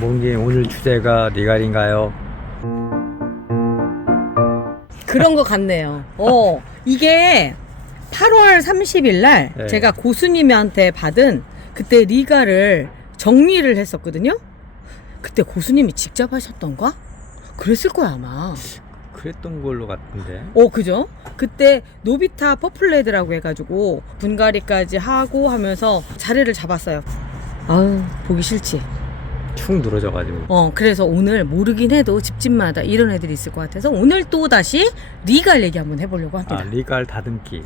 몽님 오늘 주제가 리갈인가요? 그런 것 같네요. 이게 8월 30일 날 네. 제가 고수님한테 받은 그때 리갈을 정리를 했었거든요. 그때 고수님이 직접 하셨던가? 그랬을 거야 아마. 그랬던 걸로 같은데. 그죠? 그때 노비타 퍼플레드라고 해가지고 분갈이까지 하고 하면서 자리를 잡았어요. 아우 보기 싫지. 축 늘어져가지고. 그래서 오늘 모르긴 해도 집집마다 이런 애들이 있을 것 같아서 오늘 또 다시 리갈 얘기 한번 해보려고 합니다. 리갈 다듬기.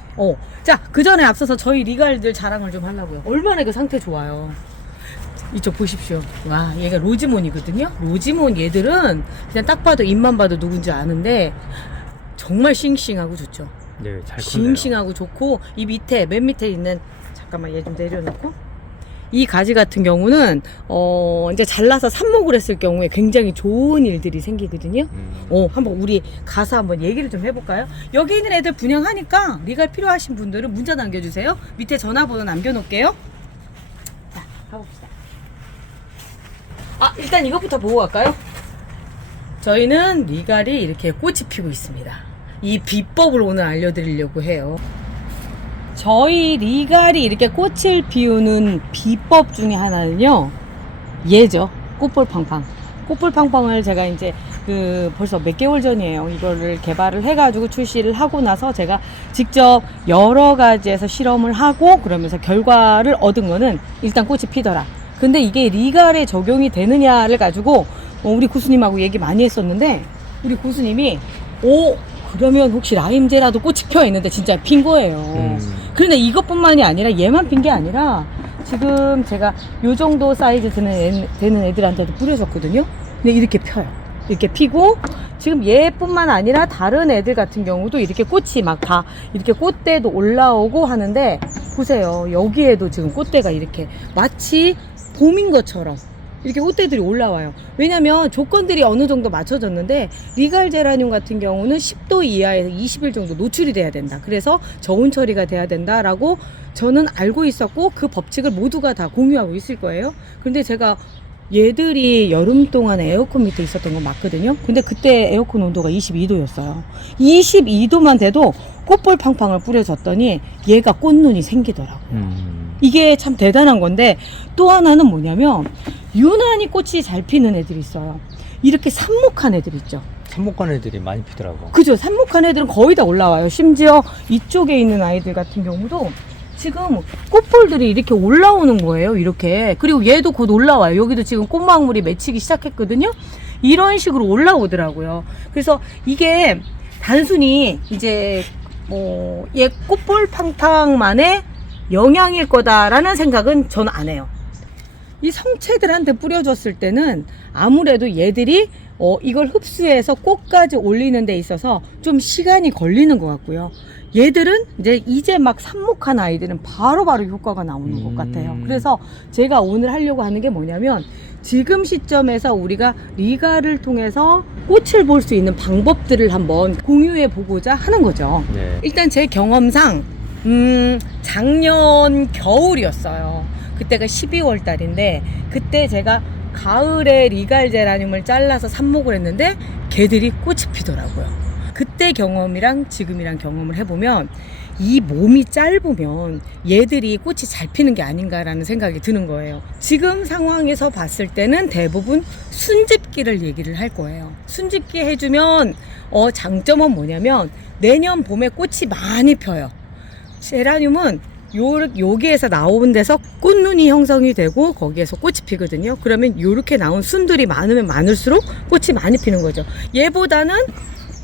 자, 그 전에 앞서서 저희 리갈들 자랑을 좀 하려고요. 얼마나 그 상태 좋아요. 이쪽 보십시오. 와, 얘가 로지몬이거든요. 로지몬 얘들은 그냥 딱 봐도 입만 봐도 누군지 아는데 정말 싱싱하고 좋죠. 네, 잘 컸네요. 싱싱하고 좋고 이 밑에 맨 밑에 있는 잠깐만 얘 좀 내려놓고 이 가지 같은 경우는 이제 잘라서 삽목을 했을 경우에 굉장히 좋은 일들이 생기거든요. 한번 우리 가서 한번 얘기를 좀 해볼까요? 여기 있는 애들 분양하니까 리갈 필요하신 분들은 문자 남겨주세요. 밑에 전화번호 남겨놓을게요. 자, 가봅시다. 일단 이것부터 보고 갈까요? 저희는 리갈이 이렇게 꽃이 피고 있습니다. 이 비법을 오늘 알려드리려고 해요. 저희 리갈이 이렇게 꽃을 피우는 비법 중에 하나는요, 얘죠. 꽃볼팡팡. 꽃볼팡팡을 제가 이제 벌써 몇 개월 전이에요. 이거를 개발을 해가지고 출시를 하고 나서 제가 직접 여러 가지에서 실험을 하고 그러면서 결과를 얻은 거는 일단 꽃이 피더라. 근데 이게 리갈에 적용이 되느냐를 가지고 우리 고수님하고 얘기 많이 했었는데 우리 고수님이 그러면 혹시 라임제라도 꽃이 펴 있는데 진짜 핀 거예요. 그런데 이것뿐만이 아니라 얘만 핀 게 아니라 지금 제가 요 정도 사이즈 되는 애들한테도 뿌려줬거든요. 근데 이렇게 펴요. 이렇게 피고 지금 얘뿐만 아니라 다른 애들 같은 경우도 이렇게 꽃이 막 다 이렇게 꽃대도 올라오고 하는데 보세요. 여기에도 지금 꽃대가 이렇게 마치 봄인 것처럼 이렇게 꽃대들이 올라와요. 왜냐면 조건들이 어느 정도 맞춰졌는데 리갈 제라늄 같은 경우는 10도 이하에서 20일 정도 노출이 돼야 된다. 그래서 저온 처리가 돼야 된다라고 저는 알고 있었고 그 법칙을 모두가 다 공유하고 있을 거예요. 근데 제가 얘들이 여름 동안 에어컨 밑에 있었던 건 맞거든요. 근데 그때 에어컨 온도가 22도였어요. 22도만 돼도 꽃볼팡팡을 뿌려줬더니 얘가 꽃눈이 생기더라고요. 이게 참 대단한 건데 또 하나는 뭐냐면 유난히 꽃이 잘 피는 애들이 있어요. 이렇게 삽목한 애들 있죠. 삽목관 애들이 많이 피더라고. 그죠. 삽목한 애들은 거의 다 올라와요. 심지어 이쪽에 있는 아이들 같은 경우도 지금 꽃볼들이 이렇게 올라오는 거예요. 이렇게. 그리고 얘도 곧 올라와요. 여기도 지금 꽃망울이 맺히기 시작했거든요. 이런 식으로 올라오더라고요. 그래서 이게 단순히 이제 얘 꽃볼팡팡만의 영향일 거다라는 생각은 저는 안 해요. 이 성체들한테 뿌려줬을 때는 아무래도 얘들이 이걸 흡수해서 꽃까지 올리는 데 있어서 좀 시간이 걸리는 것 같고요. 얘들은 이제 막 삽목한 아이들은 바로바로 효과가 나오는 것 같아요. 그래서 제가 오늘 하려고 하는 게 뭐냐면 지금 시점에서 우리가 리갈을 통해서 꽃을 볼 수 있는 방법들을 한번 공유해 보고자 하는 거죠. 네. 일단 제 경험상 작년 겨울이었어요. 그때가 12월 달인데 그때 제가 가을에 리갈 제라늄을 잘라서 삽목을 했는데 걔들이 꽃이 피더라고요. 그때 경험이랑 지금이랑 경험을 해보면 이 몸이 짧으면 얘들이 꽃이 잘 피는 게 아닌가라는 생각이 드는 거예요. 지금 상황에서 봤을 때는 대부분 순집기를 얘기를 할 거예요. 순집기 해주면 장점은 뭐냐면 내년 봄에 꽃이 많이 펴요. 제라늄은 여기에서 나온 데서 꽃눈이 형성이 되고 거기에서 꽃이 피거든요. 그러면 이렇게 나온 순들이 많으면 많을수록 꽃이 많이 피는 거죠. 얘보다는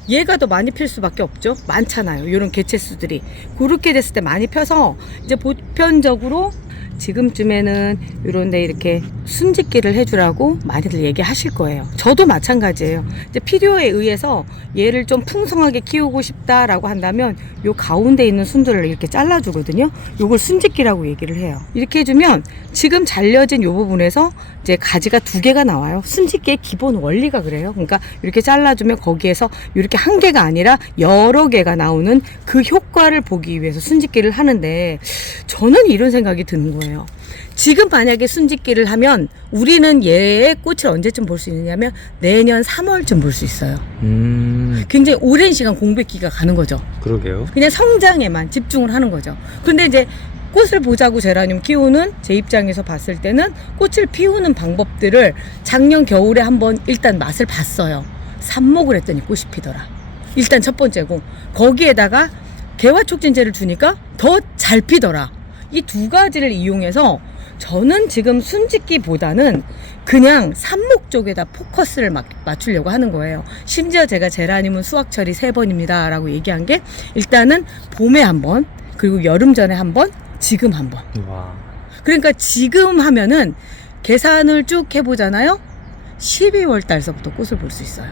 얘가 더 많이 필 수밖에 없죠. 많잖아요. 이런 개체수들이. 그렇게 됐을 때 많이 펴서 이제 보편적으로 지금쯤에는 이런데 이렇게 순짓기를 해주라고 많이들 얘기하실 거예요. 저도 마찬가지예요. 이제 필요에 의해서 얘를 좀 풍성하게 키우고 싶다라고 한다면 요 가운데 있는 순들을 이렇게 잘라주거든요. 요걸 순짓기라고 얘기를 해요. 이렇게 해주면 지금 잘려진 요 부분에서 이제 가지가 2개가 나와요. 순짓기의 기본 원리가 그래요. 그러니까 이렇게 잘라주면 거기에서 이렇게 한 개가 아니라 여러 개가 나오는 그 효과를 보기 위해서 순짓기를 하는데 저는 이런 생각이 드는 거예요. 거예요. 지금 만약에 순짓기를 하면 우리는 얘의 꽃을 언제쯤 볼 수 있느냐면 내년 3월쯤 볼 수 있어요. 굉장히 오랜 시간 공백기가 가는 거죠. 그러게요. 그냥 성장에만 집중을 하는 거죠. 근데 이제 꽃을 보자고 제라늄 키우는 제 입장에서 봤을 때는 꽃을 피우는 방법들을 작년 겨울에 한번 일단 맛을 봤어요. 삽목을 했더니 꽃이 피더라. 일단 첫 번째고, 거기에다가 개화촉진제를 주니까 더 잘 피더라. 이 두 가지를 이용해서 저는 지금 순짓기보다는 그냥 삽목 쪽에다 포커스를 맞추려고 하는 거예요. 심지어 제가 제라늄은 수확철이 3번입니다 라고 얘기한 게, 일단은 봄에 한 번, 그리고 여름 전에 한 번, 지금 한 번. 와. 그러니까 지금 하면은 계산을 쭉 해보잖아요. 12월 달서부터 꽃을 볼 수 있어요.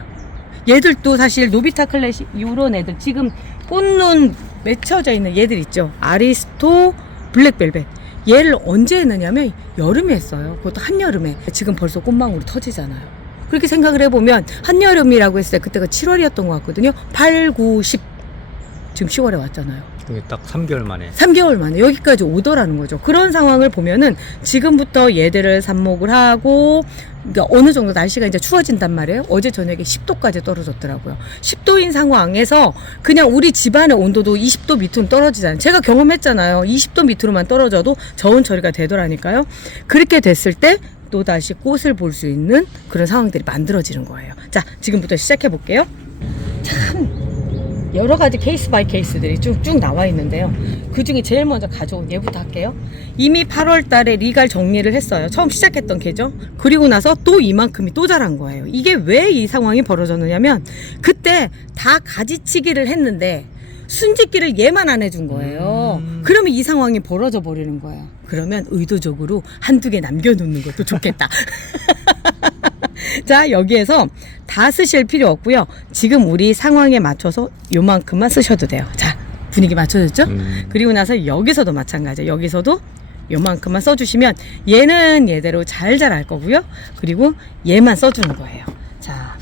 얘들도 사실 노비타 클래식 이런 애들, 지금 꽃눈 맺혀져 있는 얘들 있죠. 아리스토, 블랙벨벳. 얘를 언제 했느냐면 여름에 했어요. 그것도 한여름에. 지금 벌써 꽃망울이 터지잖아요. 그렇게 생각을 해보면 한여름이라고 했을 때 그때가 7월이었던 것 같거든요. 8, 9, 10 지금 10월에 왔잖아요. 그게 딱 3개월 만에. 3개월 만에 여기까지 오더라는 거죠. 그런 상황을 보면은 지금부터 얘들을 삽목을 하고, 그러니까 어느 정도 날씨가 이제 추워진단 말이에요. 어제 저녁에 10도까지 떨어졌더라고요. 10도인 상황에서 그냥 우리 집안의 온도도 20도 밑으로 떨어지잖아요. 제가 경험했잖아요. 20도 밑으로만 떨어져도 저온 처리가 되더라니까요. 그렇게 됐을 때 또다시 꽃을 볼 수 있는 그런 상황들이 만들어지는 거예요. 자, 지금부터 시작해 볼게요. 참 여러 가지 케이스 바이 케이스들이 쭉쭉 나와 있는데요. 그 중에 제일 먼저 가져온 얘부터 할게요. 이미 8월 달에 리갈 정리를 했어요. 처음 시작했던 개죠. 그리고 나서 또 이만큼이 또 자란 거예요. 이게 왜 이 상황이 벌어졌느냐면, 그때 다 가지치기를 했는데 순짓기를 얘만 안 해준 거예요. 그러면 이 상황이 벌어져 버리는 거예요. 그러면 의도적으로 한두 개 남겨놓는 것도 좋겠다. 자, 여기에서 다 쓰실 필요 없고요. 지금 우리 상황에 맞춰서 요만큼만 쓰셔도 돼요. 자, 분위기 맞춰졌죠? 그리고 나서 여기서도 마찬가지예요. 여기서도 요만큼만 써주시면 얘는 얘대로 잘 자랄 거고요. 그리고 얘만 써주는 거예요. 자,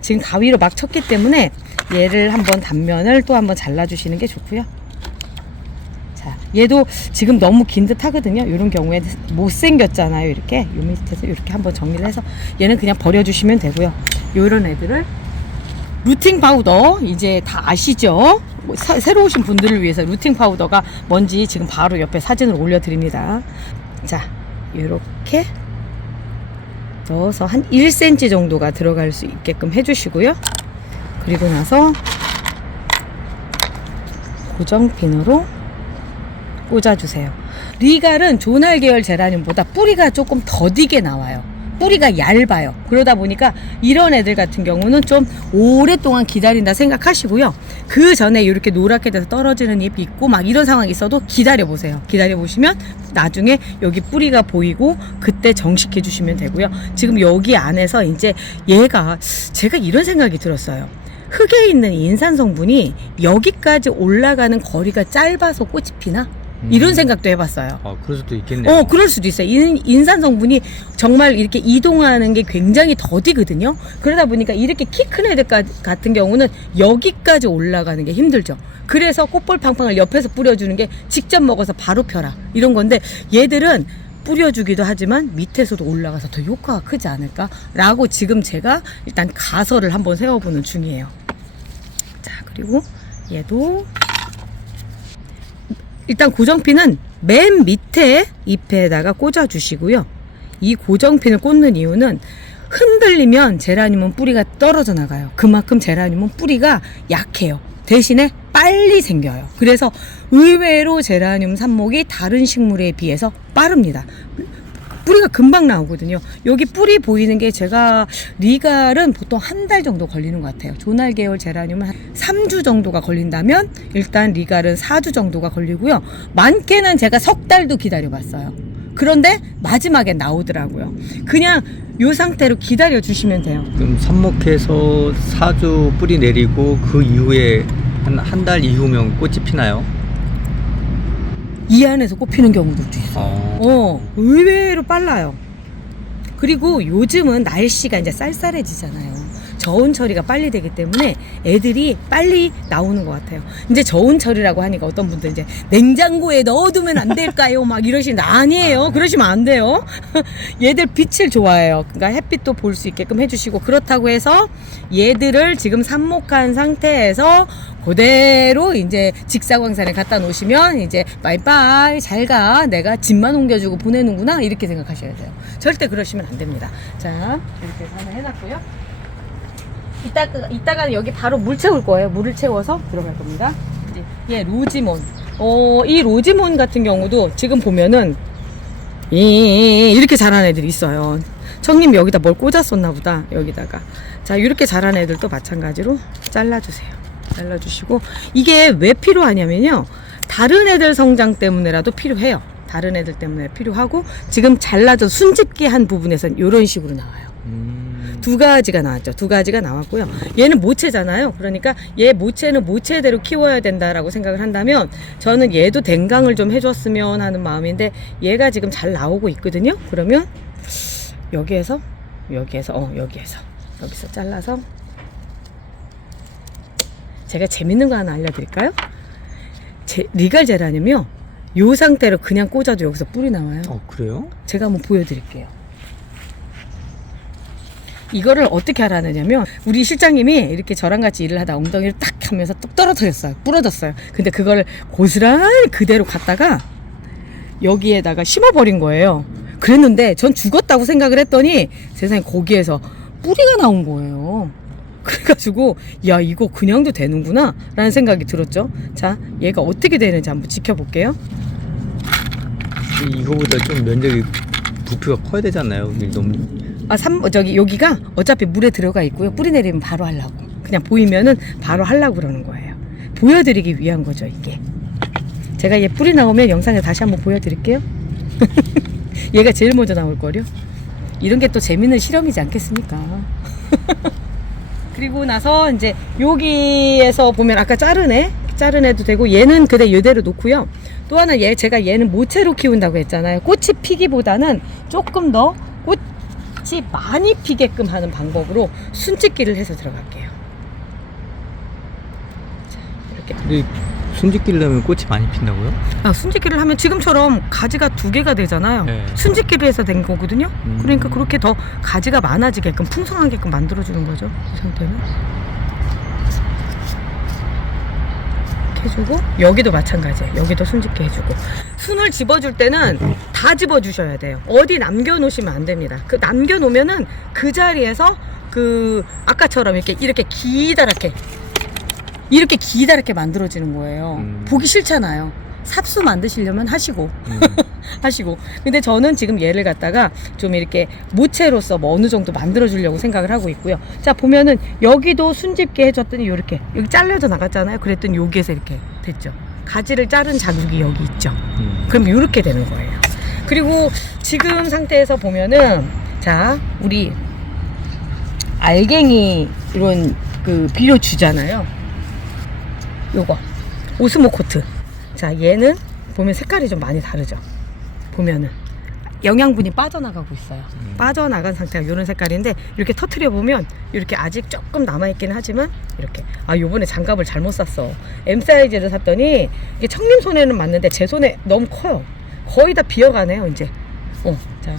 지금 가위로 막 쳤기 때문에 얘를 한번 단면을 또 한번 잘라주시는 게 좋고요. 자, 얘도 지금 너무 긴 듯 하거든요. 이런 경우에 못생겼잖아요. 이렇게 요 밑에서 이렇게 한번 정리를 해서 얘는 그냥 버려주시면 되고요. 요런 애들을 루팅 파우더, 이제 다 아시죠? 새로 오신 분들을 위해서 루팅 파우더가 뭔지 지금 바로 옆에 사진을 올려드립니다. 자, 이렇게 넣어서 한 1cm 정도가 들어갈 수 있게끔 해주시고요. 그리고 나서 고정핀으로 꽂아주세요. 리갈은 조날 계열 제라늄보다 뿌리가 조금 더디게 나와요. 뿌리가 얇아요. 그러다 보니까 이런 애들 같은 경우는 좀 오랫동안 기다린다 생각하시고요. 그 전에 이렇게 노랗게 돼서 떨어지는 잎이 있고 막 이런 상황이 있어도 기다려보세요. 기다려보시면 나중에 여기 뿌리가 보이고 그때 정식해 주시면 되고요. 지금 여기 안에서 이제 얘가, 제가 이런 생각이 들었어요. 흙에 있는 인산 성분이 여기까지 올라가는 거리가 짧아서 꽃이 피나? 이런 생각도 해봤어요. 그럴 수도 있겠네요. 그럴 수도 있어요. 인산 성분이 정말 이렇게 이동하는 게 굉장히 더디거든요. 그러다 보니까 이렇게 키 큰 애들 같은 경우는 여기까지 올라가는 게 힘들죠. 그래서 꽃볼 팡팡을 옆에서 뿌려주는 게 직접 먹어서 바로 펴라, 이런 건데, 얘들은 뿌려주기도 하지만 밑에서도 올라가서 더 효과가 크지 않을까 라고 지금 제가 일단 가설을 한번 세워보는 중이에요. 자, 그리고 얘도 일단 고정핀은 맨 밑에 잎에다가 꽂아 주시고요. 이 고정핀을 꽂는 이유는 흔들리면 제라늄은 뿌리가 떨어져 나가요. 그만큼 제라늄은 뿌리가 약해요. 대신에 빨리 생겨요. 그래서 의외로 제라늄 삽목이 다른 식물에 비해서 빠릅니다. 뿌리가 금방 나오거든요. 여기 뿌리 보이는 게, 제가 리갈은 보통 한 달 정도 걸리는 것 같아요. 조날 계열 제라늄은 한 3주 정도가 걸린다면 일단 리갈은 4주 정도가 걸리고요. 많게는 제가 석 달도 기다려봤어요. 그런데 마지막에 나오더라고요. 그냥 이 상태로 기다려 주시면 돼요. 그럼 삽목해서 4주 뿌리 내리고 그 이후에 한 달 이후면 꽃이 피나요? 이 안에서 꽃피는 경우도 있어요. 의외로 빨라요. 그리고 요즘은 날씨가 이제 쌀쌀해지잖아요. 저온 처리가 빨리 되기 때문에 애들이 빨리 나오는 것 같아요. 이제 저온 처리라고 하니까 어떤 분들 이제 냉장고에 넣어두면 안 될까요? 막 이러시는데 아니에요. 그러시면 안 돼요. 얘들 빛을 좋아해요. 그러니까 햇빛도 볼 수 있게끔 해주시고, 그렇다고 해서 얘들을 지금 삽목한 상태에서 그대로 이제 직사광선에 갖다 놓으시면 이제 빠이빠이 잘가, 내가 집만 옮겨주고 보내는구나, 이렇게 생각하셔야 돼요. 절대 그러시면 안 됩니다. 자, 이렇게 해서 하나 해놨고요. 이따가 여기 바로 물 채울 거예요. 물을 채워서 들어갈 겁니다. 얘 로지몬. 이 로지몬 같은 경우도 지금 보면은 이렇게 자란 애들이 있어요. 청님 여기다 뭘 꽂았었나 보다. 여기다가. 자, 이렇게 자란 애들도 마찬가지로 잘라주세요. 잘라주시고, 이게 왜 필요하냐면요, 다른 애들 성장 때문에라도 필요해요. 다른 애들 때문에 필요하고, 지금 잘라져 순집기 한 부분에선 이런 식으로 나와요. 두 가지가 나왔죠. 두 가지가 나왔고요. 얘는 모체잖아요. 그러니까 얘 모체는 모체대로 키워야 된다라고 생각을 한다면, 저는 얘도 댕강을 좀 해줬으면 하는 마음인데, 얘가 지금 잘 나오고 있거든요. 그러면 여기에서 잘라서, 제가 재밌는 거 하나 알려드릴까요? 리갈 제라늄이요, 요 상태로 그냥 꽂아도 여기서 뿔이 나와요. 그래요? 제가 한번 보여드릴게요. 이거를 어떻게 하라느냐면, 우리 실장님이 이렇게 저랑 같이 일을 하다 엉덩이를 딱 하면서 뚝 떨어뜨렸어요. 부러졌어요. 근데 그거를 고스란히 그대로 갖다가 여기에다가 심어버린 거예요. 그랬는데 전 죽었다고 생각을 했더니 세상에 거기에서 뿌리가 나온 거예요. 그래가지고 야, 이거 그냥도 되는구나 라는 생각이 들었죠. 자, 얘가 어떻게 되는지 한번 지켜볼게요. 이거보다 좀 면적이 부피가 커야 되잖아요. 너무. 여기가 어차피 물에 들어가 있고요. 뿌리 내리면 바로 하려고. 그냥 보이면은 바로 하려고 그러는 거예요. 보여드리기 위한 거죠, 이게. 제가 얘 뿌리 나오면 영상에 다시 한번 보여드릴게요. 얘가 제일 먼저 나올 거려. 이런 게 또 재밌는 실험이지 않겠습니까? 그리고 나서 이제 여기에서 보면 아까 자른 애도 되고, 얘는 이대로 놓고요. 또 하나 제가 얘는 모체로 키운다고 했잖아요. 꽃이 피기보다는 조금 더 꽃이 많이 피게끔 하는 방법으로 순짓기를 해서 들어갈게요. 자, 이렇게. 근데 순짓기를 하면 꽃이 많이 핀다고요? 순짓기를 하면 지금처럼 가지가 2개가 되잖아요. 네. 순짓기를 해서 된 거거든요. 그러니까 그렇게 더 가지가 많아지게끔, 풍성하게끔 만들어주는 거죠. 이 상태는. 이렇게 해주고, 여기도 마찬가지예요. 여기도 순짓기 해주고. 순을 집어줄 때는 다 집어주셔야 돼요. 어디 남겨놓으시면 안 됩니다. 그 남겨놓으면은 그 자리에서 아까처럼 이렇게 기다랗게 만들어지는 거예요. 보기 싫잖아요. 삽수 만드시려면 하시고. 하시고. 근데 저는 지금 얘를 갖다가 좀 이렇게 모체로서 어느 정도 만들어주려고 생각을 하고 있고요. 자, 보면은 여기도 순집게 해줬더니 여기 잘려져 나갔잖아요. 그랬더니 여기에서 이렇게 됐죠. 가지를 자른 자국이 여기 있죠. 그럼 이렇게 되는 거예요. 그리고 지금 상태에서 보면은, 자, 우리 알갱이 이런 비료 주잖아요. 요거 오스모코트. 자, 얘는 보면 색깔이 좀 많이 다르죠. 보면은 영양분이 빠져나가고 있어요. 빠져나간 상태가 이런 색깔인데, 이렇게 터트려 보면 이렇게 아직 조금 남아있긴 하지만, 이렇게 요번에 장갑을 잘못 샀어. M 사이즈를 샀더니 이게 청님 손에는 맞는데 제 손에 너무 커요. 거의 다 비어가네요 이제. 자,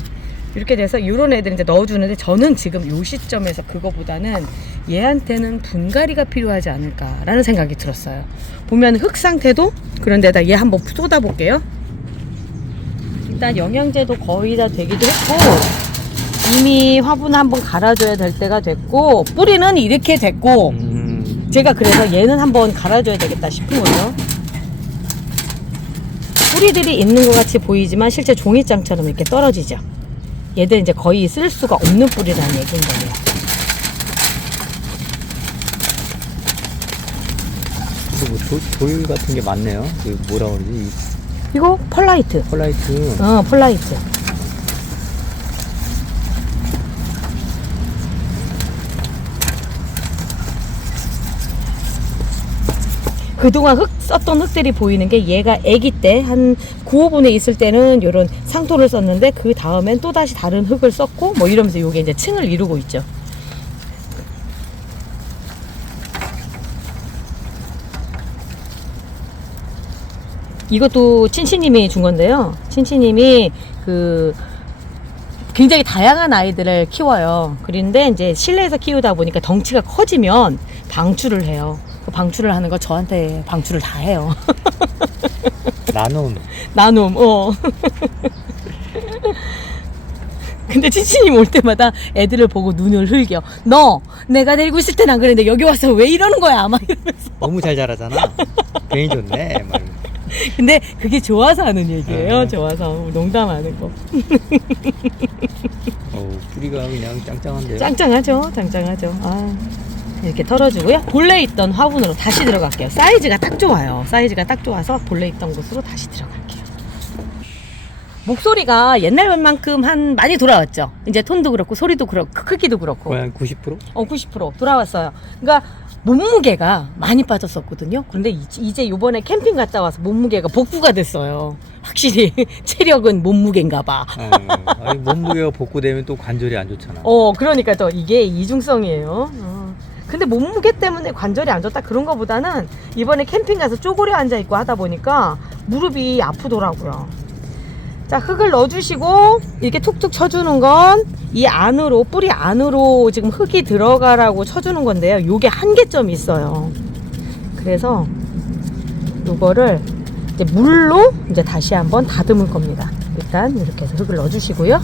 이렇게 돼서 이런 애들 이제 넣어주는데, 저는 지금 요 시점에서 그거보다는 얘한테는 분갈이가 필요하지 않을까라는 생각이 들었어요. 보면 흙 상태도, 그런데다 얘 한번 쏟아볼게요. 일단 영양제도 거의 다 되기도 했고, 이미 화분 한번 갈아줘야 될 때가 됐고, 뿌리는 이렇게 됐고, 제가 그래서 얘는 한번 갈아줘야 되겠다 싶은 거죠. 뿌리들이 있는 것 같이 보이지만 실제 종이장처럼 이렇게 떨어지죠. 얘들 이제 거의 쓸 수가 없는 뿌리라는 얘기인 거예요. 그리고 뭐 조율 같은 게 많네요. 뭐라 그러지? 이거 펄라이트. 펄라이트. 펄라이트. 그동안 썼던 흙들이 보이는 게, 얘가 아기 때 한 9호분에 있을 때는 이런 상토를 썼는데, 그 다음엔 또 다시 다른 흙을 썼고 뭐 이러면서 요게 이제 층을 이루고 있죠. 이것도 친치님이 준 건데요. 친치님이 굉장히 다양한 아이들을 키워요. 그런데 이제 실내에서 키우다 보니까 덩치가 커지면 방출을 해요. 그 방출을 하는 거 저한테 방출을 다 해요. 나눔. 근데 치치님 올 때마다 애들을 보고 눈을 흘겨. 너 내가 데리고 있을 땐 안 그랬는데 여기 와서 왜 이러는 거야? 아마 이러면서. 너무 잘 자라잖아. 괜히 좋네. 막. 근데 그게 좋아서 하는 얘기예요. 좋아서 농담하는 거. 뿌리가 그냥 짱짱한데요. 짱짱하죠. 아, 이렇게 털어주고요. 본래 있던 화분으로 다시 들어갈게요. 사이즈가 딱 좋아요. 사이즈가 딱 좋아서 본래 있던 곳으로 다시 들어갈게요. 목소리가 옛날만큼 많이 돌아왔죠. 이제 톤도 그렇고 소리도 그렇고 크기도 그렇고. 거의 한 90%? 90% 돌아왔어요. 그러니까 몸무게가 많이 빠졌었거든요. 그런데 이제 요번에 캠핑 갔다 와서 몸무게가 복구가 됐어요. 확실히 체력은 몸무게인가 봐. 아니, 몸무게가 복구되면 또 관절이 안 좋잖아. 그러니까 또 이게 이중성이에요. 근데 몸무게 때문에 관절이 안 좋다 그런 거보다는 이번에 캠핑 가서 쪼그려 앉아 있고 하다 보니까 무릎이 아프더라고요. 자, 흙을 넣어주시고 이렇게 툭툭 쳐주는 건 이 안으로, 뿌리 안으로 지금 흙이 들어가라고 쳐주는 건데요. 요게 한계점이 있어요. 그래서 요거를 이제 물로 이제 다시 한번 다듬을 겁니다. 일단 이렇게 해서 흙을 넣어주시고요.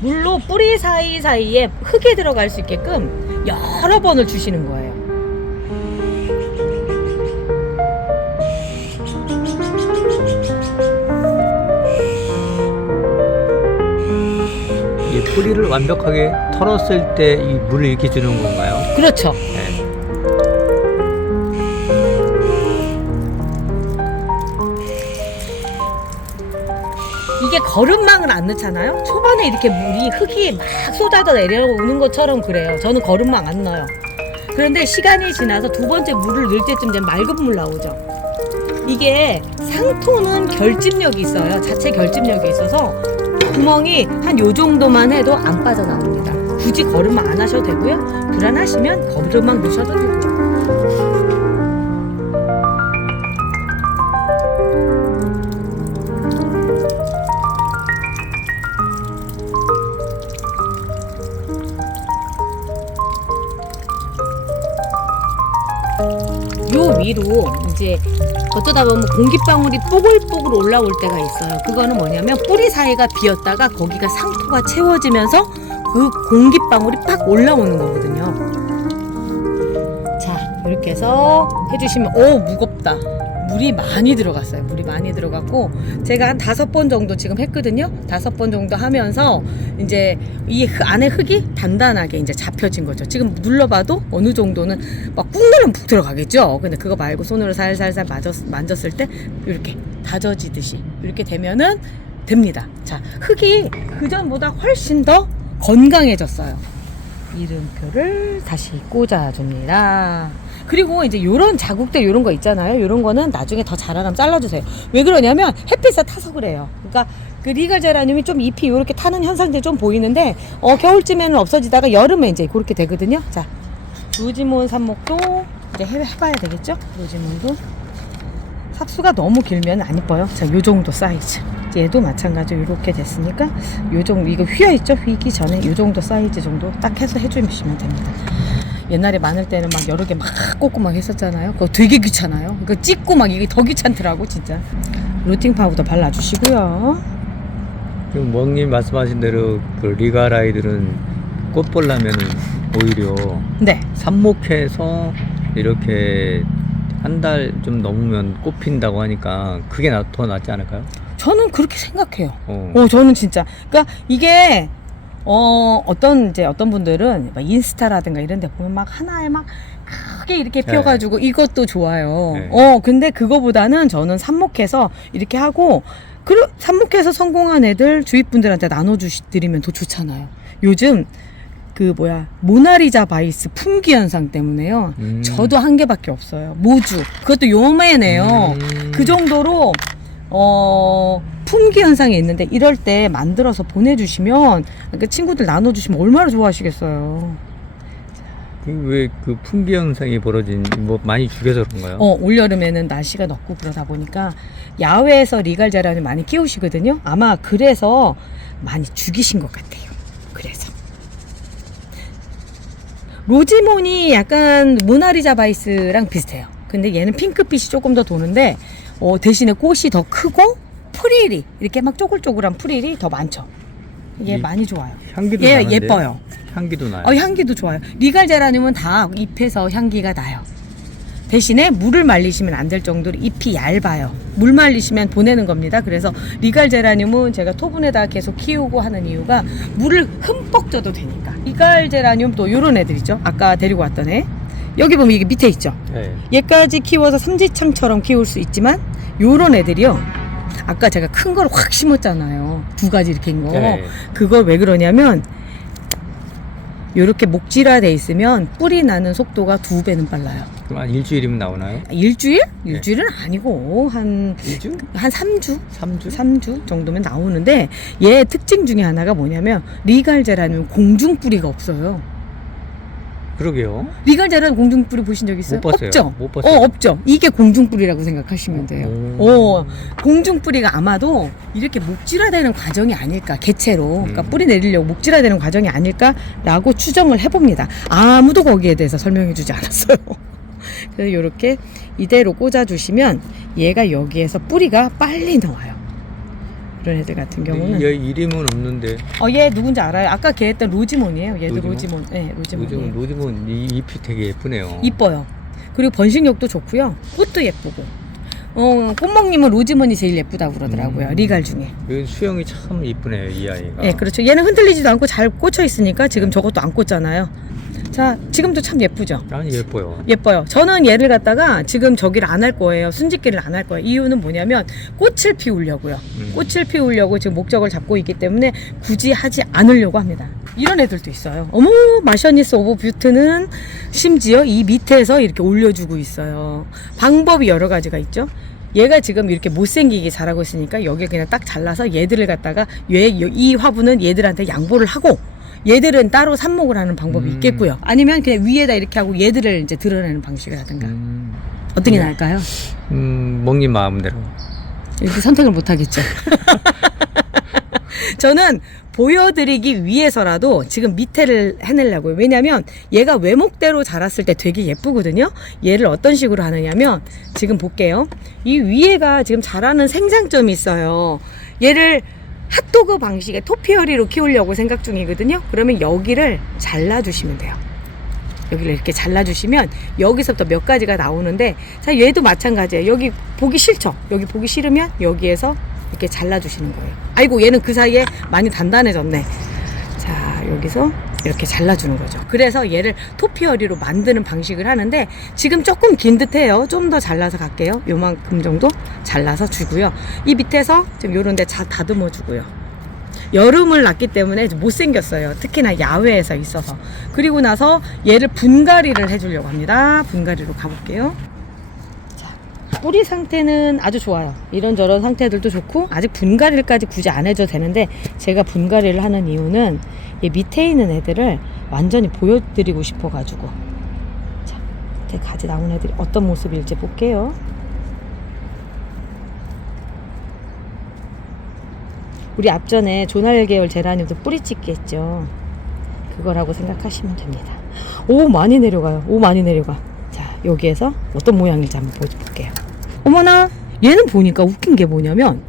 물로 뿌리 사이사이에 흙이 들어갈 수 있게끔 여러 번을 주시는 거예요. 이 뿌리를 완벽하게 털었을 때 이 물을 이렇게 주는 건가요? 그렇죠. 네. 이게 거름망을 안 넣잖아요. 초반에 이렇게 흙이 막 쏟아져 내려오는 것처럼 그래요. 저는 거름망 안 넣어요. 그런데 시간이 지나서 두 번째 물을 넣을 때쯤 되면 맑은 물 나오죠. 이게 상토는 결집력이 있어요. 자체 결집력이 있어서 구멍이 한 요 정도만 해도 안 빠져나옵니다. 굳이 거름망 안 하셔도 되고요. 불안하시면 거름망 넣으셔도 되고요. 요 위로 이제 어쩌다 보면 공기방울이 뽀글뽀글 올라올 때가 있어요. 그거는 뭐냐면 뿌리 사이가 비었다가 거기가 상토가 채워지면서 그 공기방울이 팍 올라오는 거거든요. 자, 이렇게 해서 해주시면 무겁다. 물이 많이 들어갔어요. 물이 많이 들어갔고 제가 한 5번 정도 지금 했거든요. 5번 정도 하면서 이제 이 안에 흙이 단단하게 이제 잡혀진 거죠. 지금 눌러봐도 어느 정도는 막 꾹 누르면 푹 들어가겠죠. 근데 그거 말고 손으로 살살살 만졌을 때 이렇게 다져지듯이 이렇게 되면은 됩니다. 자, 흙이 그전보다 훨씬 더 건강해졌어요. 이름표를 다시 꽂아줍니다. 그리고 이제 요런 자국들 요런 거 있잖아요. 요런 거는 나중에 더 자라나면 잘라주세요. 왜 그러냐면 햇빛에 타서 그래요. 그러니까 그 리갈 제라늄이 좀 잎이 요렇게 타는 현상들이 좀 보이는데 겨울쯤에는 없어지다가 여름에 이제 그렇게 되거든요. 자, 로지몬 삽목도 이제 해봐야 되겠죠? 로지몬도 삽수가 너무 길면 안 이뻐요. 자, 요 정도 사이즈. 얘도 마찬가지로 이렇게 됐으니까 요 정도, 이거 휘어있죠? 휘기 전에 요 정도 사이즈 정도 딱 해서 해주시면 됩니다. 옛날에 많을 때는 막 여러 개 막 꽂고 막 했었잖아요. 그거 되게 귀찮아요. 그거 찍고 막 이게 더 귀찮더라고 진짜. 루팅 파우더 발라주시고요. 지금 멍님 말씀하신 대로 그 리갈 아이들은 꽃 보려면은 오히려 네. 삽목해서 이렇게 한 달 좀 넘으면 꽃 핀다고 하니까 그게 더 낫지 않을까요? 저는 그렇게 생각해요. 어. 저는 진짜. 그러니까 이게 어떤 분들은 막 인스타라든가 이런 데 보면 막 하나에 막 크게 이렇게 펴가지고 이것도 좋아요. 네. 근데 그거보다는 저는 삽목해서 이렇게 하고, 삽목해서 성공한 애들 주위 분들한테 나눠드리면 더 좋잖아요. 요즘 모나리자 바이스 품귀 현상 때문에요. 저도 한 개밖에 없어요. 모주. 그것도 요매네요. 그 정도로, 품귀 현상이 있는데 이럴 때 만들어서 보내주시면 그 친구들 나눠주시면 얼마나 좋아하시겠어요. 왜 그 풍기 현상이 벌어진 뭐 많이 죽여서 그런가요? 올여름에는 날씨가 덥고 그러다 보니까 야외에서 리갈 제라늄 많이 키우시거든요. 아마 그래서 많이 죽이신 것 같아요. 그래서 로지몬이 약간 모나리자 바이스랑 비슷해요. 근데 얘는 핑크빛이 조금 더 도는데 대신에 꽃이 더 크고 프릴이 이렇게 막 쪼글쪼글한 프릴이 더 많죠. 얘 많이 좋아요. 향기도 얘 나는데? 예뻐요. 향기도 나요. 향기도 좋아요. 리갈 제라늄은 다 잎에서 향기가 나요. 대신에 물을 말리시면 안 될 정도로 잎이 얇아요. 물 말리시면 보내는 겁니다. 그래서 리갈 제라늄은 제가 토분에다 계속 키우고 하는 이유가 물을 흠뻑 줘도 되니까. 리갈 제라늄 또 요런 애들 있죠. 아까 데리고 왔던 애. 여기 보면 이게 밑에 있죠. 네. 얘까지 키워서 삼지창처럼 키울 수 있지만 요런 애들이요. 아까 제가 큰 걸 확 심었잖아요. 두 가지 이렇게 한 거. 네. 그걸 왜 그러냐면 요렇게 목질화돼 있으면 뿌리 나는 속도가 2배는 빨라요. 그럼 한 일주일이면 나오나요? 일주일? 일주일은 아니고 한 2주? 3주? 3주? 3주 정도면 나오는데 얘 특징 중에 하나가 뭐냐면 리갈 제라늄 공중 뿌리가 없어요. 그러게요. 리갈 제라늄 공중 뿌리 보신 적 있어요? 못 봤어요. 없죠? 못 봤어요. 없죠. 이게 공중 뿌리라고 생각하시면 돼요. 오. 공중 뿌리가 아마도 이렇게 목질화되는 과정이 아닐까, 개체로. 그러니까 뿌리 내리려고 목질화되는 과정이 아닐까라고 추정을 해봅니다. 아무도 거기에 대해서 설명해주지 않았어요. 그래서 이렇게 이대로 꽂아주시면 얘가 여기에서 뿌리가 빨리 나와요. 이런 애들 같은 경우는. 얘 이름은 없는데. 얘 누군지 알아요? 아까 걔 했던 로지몬이에요. 얘도 로지몬? 로지몬. 네, 로지몬. 로지몬 이 잎이 되게 예쁘네요. 이뻐요. 그리고 번식력도 좋고요. 꽃도 예쁘고. 꽃먹님은 로지몬이 제일 예쁘다고 그러더라고요. 리갈 중에. 여기 수영이 참 이쁘네요, 이 아이가. 네, 그렇죠. 얘는 흔들리지도 않고 잘 꽂혀 있으니까 지금 저것도 안 꽂잖아요. 자, 지금도 참 예쁘죠? 아니, 예뻐요. 예뻐요. 저는 얘를 갖다가 지금 저기를 안 할 거예요. 순짓기를 안 할 거예요. 이유는 뭐냐면 꽃을 피우려고요. 꽃을 피우려고 지금 목적을 잡고 있기 때문에 굳이 하지 않으려고 합니다. 이런 애들도 있어요. 어머, 마셔니스 오브 뷰트는 심지어 이 밑에서 이렇게 올려주고 있어요. 방법이 여러 가지가 있죠. 얘가 지금 이렇게 못생기게 자라고 있으니까 여기 그냥 딱 잘라서 얘들을 갖다가 이 화분은 얘들한테 양보를 하고 얘들은 따로 삽목을 하는 방법이 있겠고요. 아니면 그냥 위에다 이렇게 하고 얘들을 이제 드러내는 방식을 하든가. 어떤 게 나을까요? 먹님 마음대로. 이렇게 선택을 못 하겠죠. 저는 보여드리기 위해서라도 지금 밑에를 해내려고요. 왜냐면 얘가 외목대로 자랐을 때 되게 예쁘거든요. 얘를 어떤 식으로 하느냐면 지금 볼게요. 이 위에가 지금 자라는 생장점이 있어요. 얘를 핫도그 방식의 토피어리로 키우려고 생각 중이거든요. 그러면 여기를 잘라주시면 돼요. 여기를 이렇게 잘라주시면 여기서부터 몇 가지가 나오는데, 자, 얘도 마찬가지예요. 여기 보기 싫죠? 여기 보기 싫으면 여기에서 이렇게 잘라주시는 거예요. 아이고, 얘는 그 사이에 많이 단단해졌네. 자, 여기서 이렇게 잘라주는 거죠. 그래서 얘를 토피어리로 만드는 방식을 하는데 지금 조금 긴 듯해요. 좀 더 잘라서 갈게요. 요만큼 정도 잘라서 주고요. 이 밑에서 지금 요런 데 다듬어 주고요. 여름을 났기 때문에 못생겼어요. 특히나 야외에서 있어서. 그리고 나서 얘를 분갈이를 해주려고 합니다. 분갈이로 가볼게요. 뿌리 상태는 아주 좋아요. 이런저런 상태들도 좋고, 아직 분갈이까지 굳이 안 해줘도 되는데 제가 분갈이를 하는 이유는 이 밑에 있는 애들을 완전히 보여드리고 싶어 가지고. 자, 밑에 가지 나온 애들이 어떤 모습일지 볼게요. 우리 앞전에 조날 계열 제라늄도 뿌리찍기 했죠. 그거라고 생각하시면 됩니다. 오, 많이 내려가요. 오, 많이 내려가. 자, 여기에서 어떤 모양인지 한번 보여볼게요. 어머나, 얘는 보니까 웃긴 게 뭐냐면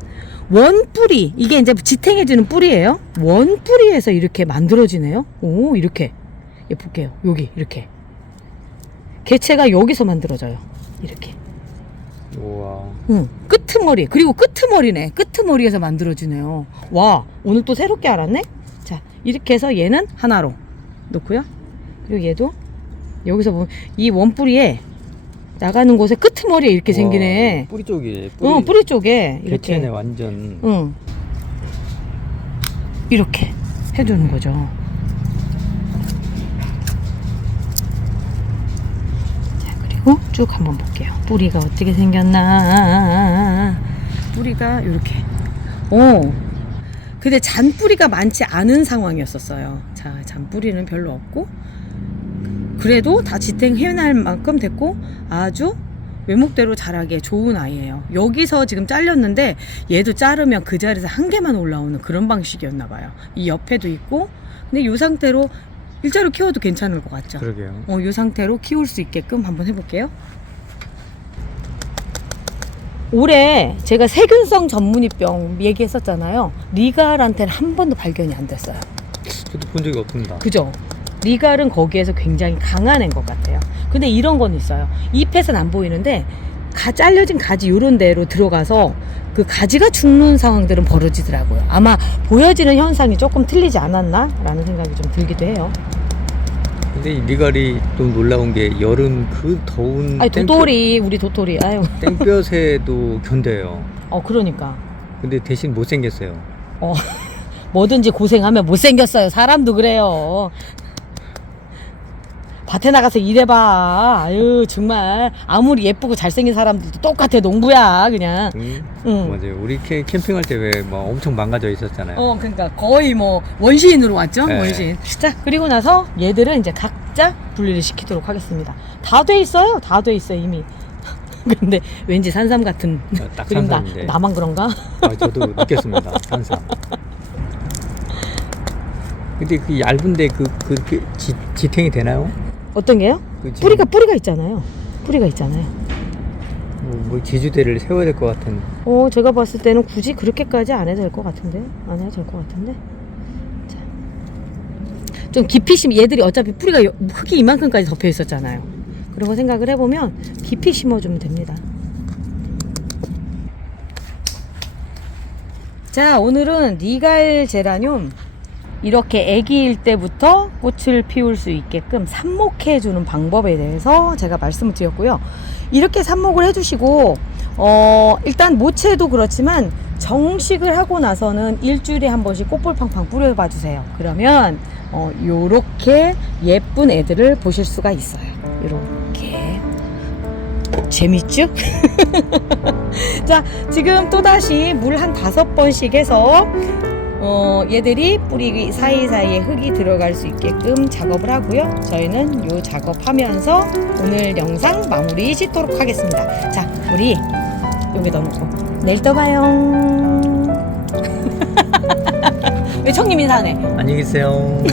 원뿌리, 이게 이제 지탱해주는 뿌리예요. 원뿌리에서 이렇게 만들어지네요. 오, 이렇게. 얘 볼게요. 여기 이렇게 개체가 여기서 만들어져요. 이렇게. 우와. 끄트머리, 그리고 끄트머리네. 끄트머리에서 만들어지네요. 와, 오늘 또 새롭게 알았네. 자, 이렇게 해서 얘는 하나로 놓고요. 그리고 얘도 여기서 보면 이 원뿌리에 나가는 곳에 끄트머리에 이렇게 생기네. 뿌리 쪽이. 뿌리 쪽에 이렇게. 개체네 완전. 이렇게 해주는 거죠. 자, 그리고 쭉 한번 볼게요. 뿌리가 어떻게 생겼나. 뿌리가 이렇게. 근데 잔뿌리가 많지 않은 상황이었었어요. 자, 잔뿌리는 별로 없고 그래도 다 지탱해낼 만큼 됐고 아주 외목대로 자라기에 좋은 아이예요. 여기서 지금 잘렸는데 얘도 자르면 그 자리에서 한 개만 올라오는 그런 방식이었나 봐요. 이 옆에도 있고 근데 이 상태로 일자로 키워도 괜찮을 것 같죠. 그러게요. 이 상태로 키울 수 있게끔 한번 해볼게요. 올해 제가 세균성 전문이병 얘기했었잖아요. 리갈한테는 한 번도 발견이 안 됐어요. 저도 본 적이 없습니다. 그죠? 리갈은 거기에서 굉장히 강한 애인 것 같아요. 근데 이런 건 있어요. 잎에선 안 보이는데 잘려진 가지 요런 데로 들어가서 그 가지가 죽는 상황들은 벌어지더라고요. 아마 보여지는 현상이 조금 틀리지 않았나? 라는 생각이 좀 들기도 해요. 근데 이 리갈이 좀 놀라운 게 여름 그 더운 아니 도토리 우리 도토리 아유. 땡볕에도 견뎌요. 그러니까 근데 대신 못생겼어요. 뭐든지 고생하면 못생겼어요. 사람도 그래요. 밭에 나가서 일해봐. 아유 정말 아무리 예쁘고 잘생긴 사람들도 똑같아. 농부야 그냥. 응. 맞아요. 우리 캠핑할 때 왜 뭐 엄청 망가져 있었잖아요. 그러니까 거의 뭐 원시인으로 왔죠. 네. 원시인. 자 그리고 나서 얘들은 이제 각자 분리를 시키도록 하겠습니다. 다 돼 있어요. 다 돼 있어 이미. 근데 왠지 산삼 같은 딱 그림 산삼인데. 나만 그런가? 저도 느꼈습니다. 산삼. 근데 그 얇은데 그렇게 지탱이 되나요? 어떤 게요? 그 지금 뿌리가 있잖아요. 뿌리가 있잖아요. 뭐 지주대를 세워야 될 것 같은. 제가 봤을 때는 굳이 그렇게까지 안 해도 될 것 같은데. 안 해도 될 것 같은데. 자. 좀 깊이 심으면 얘들이 어차피 뿌리가 흙이 이만큼까지 덮여 있었잖아요. 그런 거 생각을 해보면 깊이 심어주면 됩니다. 자, 오늘은 니갈 제라늄 이렇게 아기일 때부터 꽃을 피울 수 있게끔 삽목해주는 방법에 대해서 제가 말씀을 드렸고요. 이렇게 삽목을 해주시고 일단 모체도 그렇지만 정식을 하고 나서는 일주일에 한 번씩 꽃볼팡팡 뿌려봐 주세요. 그러면 요렇게 예쁜 애들을 보실 수가 있어요. 요렇게 재밌죠? 자, 지금 또다시 물 한 5번씩 해서 얘들이 뿌리 사이사이에 흙이 들어갈 수 있게끔 작업을 하고요. 저희는 요 작업하면서 오늘 영상 마무리 짓도록 하겠습니다. 자, 우리 여기 넣어놓고 내일 또 봐요. 왜 청님 인사하네? 안녕히 계세요.